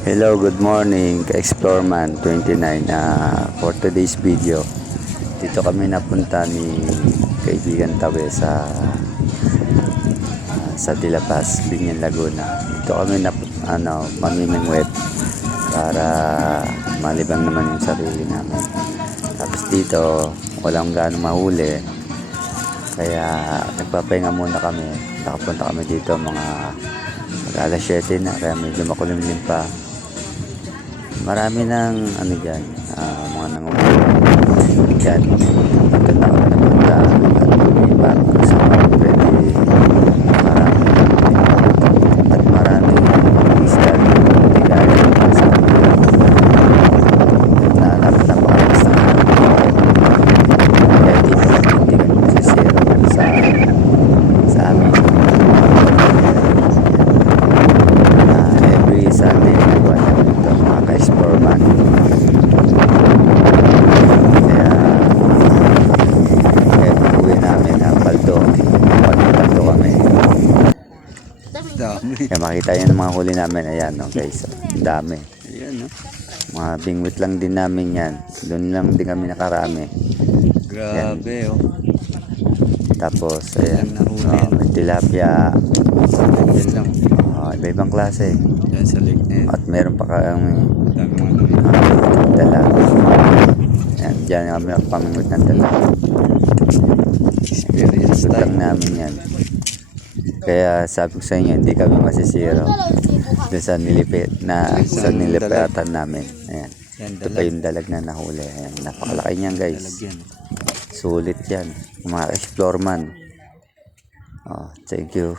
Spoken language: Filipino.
Hello, good morning ka-Explore Man 29. For today's video, dito kami napunta ni kaibigan Tawe sa De La Paz, Binyan, Laguna. Dito kami mamimingwit para malibang naman yung sarili namin. Tapos dito, walang gaano mahuli. Kaya nagpapahinga muna kami. Nakapunta kami dito mga alas 7 na, kaya medyo makulimlim pa. Marami ng mga nangungulit dyan. Ito na ako napunta at lumipat sa mga pwede marami at maraming isda hindi gaya ng sa napakalakas na kaya di hindi kami masisiro sa amin. Every Sunday nagawa namin ito mga ka-Explore Man. Kaya pag-uwi namin ang paldo, pagkitakto kami. Kaya makita yun ang mga huli namin. Ayan no guys, dami. Ayan, no? Mga bingwit lang din namin yan. Doon lang din kami nakarami. Grabe yan. oh. Tapos ayan, may tilapia. Yan lang. Iba-ibang klase. Yan sa lake na yan. At meron pa kami Dami dala. Yan, dyan kami pamingwit ng dala. experience Good lang time. namin yan. Kaya sabi ko sa inyo, hindi kami masisiro doon sa nilipatan namin. Ayan. Yan, Ito pa yung dalag na nahuli. Ayan, napakalaki niyan guys. Lalagyan. Sulit yan. Mga Explore Man. Thank you.